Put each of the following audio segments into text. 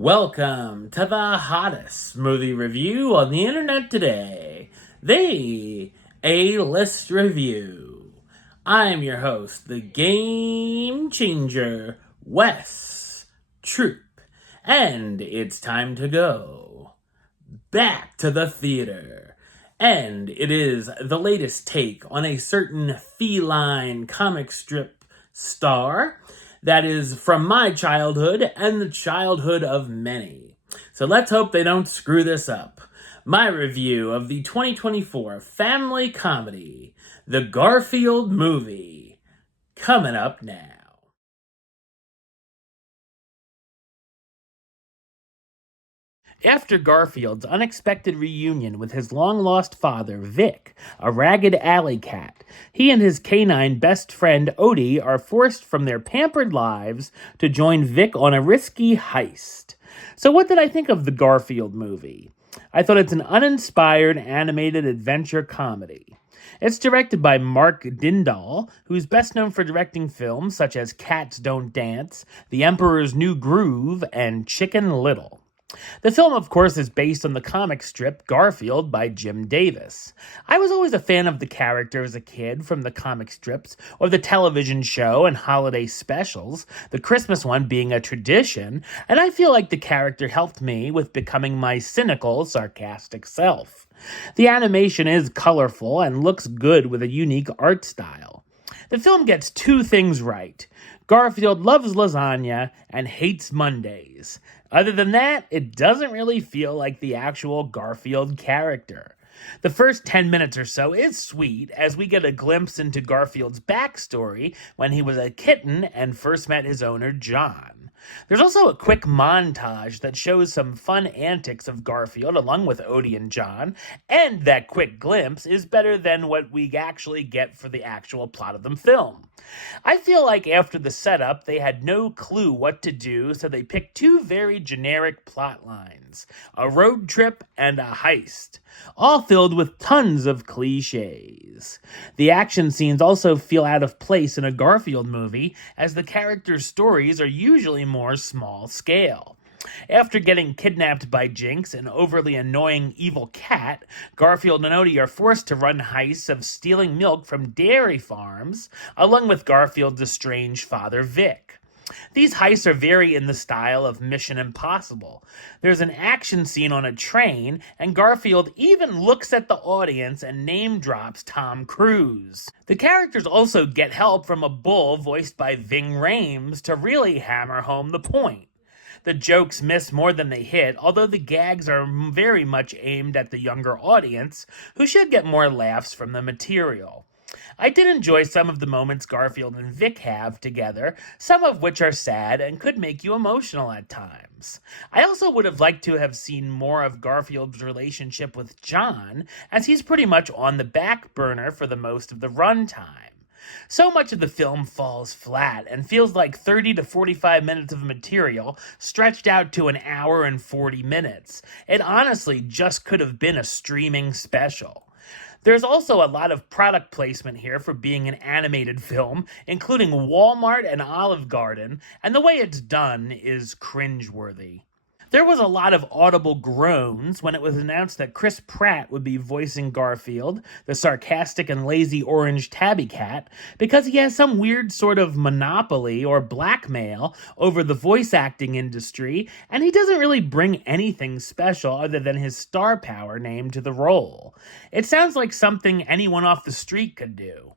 Welcome to the hottest movie review on the internet today, the A-List Review. I'm your host, the Game Changer, Wes Troop, and it's time to go back to the theater. And it is the latest take on a certain feline comic strip star that is from my childhood and the childhood of many. So let's hope they don't screw this up. My review of the 2024 family comedy, The Garfield Movie, coming up now. After Garfield's unexpected reunion with his long-lost father, Vic, a ragged alley cat, he and his canine best friend, Odie, are forced from their pampered lives to join Vic on a risky heist. So what did I think of the Garfield movie? I thought it's an uninspired animated adventure comedy. It's directed by Mark Dindal, who's best known for directing films such as Cats Don't Dance, The Emperor's New Groove, and Chicken Little. The film, of course, is based on the comic strip Garfield by Jim Davis. I was always a fan of the character as a kid from the comic strips or the television show and holiday specials, the Christmas one being a tradition, and I feel like the character helped me with becoming my cynical, sarcastic self. The animation is colorful and looks good with a unique art style. The film gets two things right. Garfield loves lasagna and hates Mondays. Other than that, it doesn't really feel like the actual Garfield character. The first 10 minutes or so is sweet as we get a glimpse into Garfield's backstory when he was a kitten and first met his owner, John. There's also a quick montage that shows some fun antics of Garfield along with Odie and John, and that quick glimpse is better than what we actually get for the actual plot of the film. I feel like after the setup, they had no clue what to do, so they picked two very generic plot lines, a road trip and a heist, all filled with tons of cliches. The action scenes also feel out of place in a Garfield movie, as the characters' stories are usually more small scale. After getting kidnapped by Jinx, an overly annoying evil cat, Garfield and Odie are forced to run heists of stealing milk from dairy farms, along with Garfield's estranged father, Vic. These heists are very in the style of Mission Impossible. There's an action scene on a train, and Garfield even looks at the audience and name drops Tom Cruise. The characters also get help from a bull voiced by Ving Rhames to really hammer home the point. The jokes miss more than they hit, although the gags are very much aimed at the younger audience, who should get more laughs from the material. I did enjoy some of the moments Garfield and Vic have together, some of which are sad and could make you emotional at times. I also would have liked to have seen more of Garfield's relationship with John, as he's pretty much on the back burner for the most of the runtime. So much of the film falls flat and feels like 30 to 45 minutes of material stretched out to an hour and 40 minutes. It honestly just could have been a streaming special. There's also a lot of product placement here for being an animated film, including Walmart and Olive Garden, and the way it's done is cringeworthy. There was a lot of audible groans when it was announced that Chris Pratt would be voicing Garfield, the sarcastic and lazy orange tabby cat, because he has some weird sort of monopoly or blackmail over the voice acting industry, and he doesn't really bring anything special other than his star power named to the role. It sounds like something anyone off the street could do.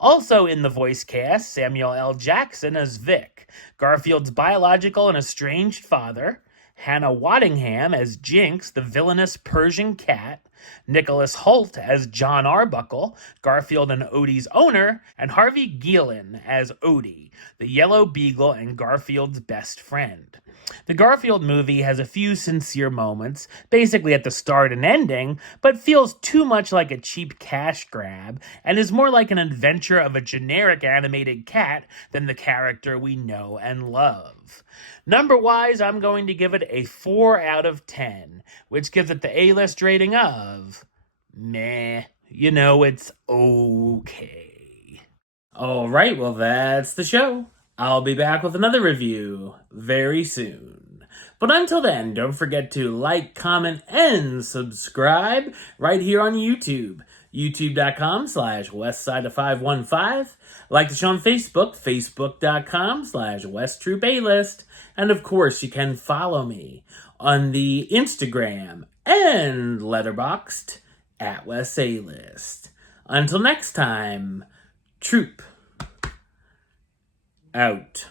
Also in the voice cast, Samuel L. Jackson as Vic, Garfield's biological and estranged father, Hannah Waddingham as Jinx, the villainous Persian cat, Nicholas Hoult as John Arbuckle, Garfield and Odie's owner, and Harvey Guillen as Odie, the yellow beagle and Garfield's best friend. The Garfield movie has a few sincere moments, basically at the start and ending, but feels too much like a cheap cash grab, and is more like an adventure of a generic animated cat than the character we know and love. Number-wise, I'm going to give it a 4 out of 10, which gives it the A-list rating of meh. It's okay. Alright, well that's the show. I'll be back with another review very soon. But until then, don't forget to like, comment, and subscribe right here on YouTube. youtube.com/westside515. Like the show on Facebook, facebook.com/westtroopaylist. And of course, you can follow me on the Instagram and Letterboxd at West A-List. Until next time, Troop out.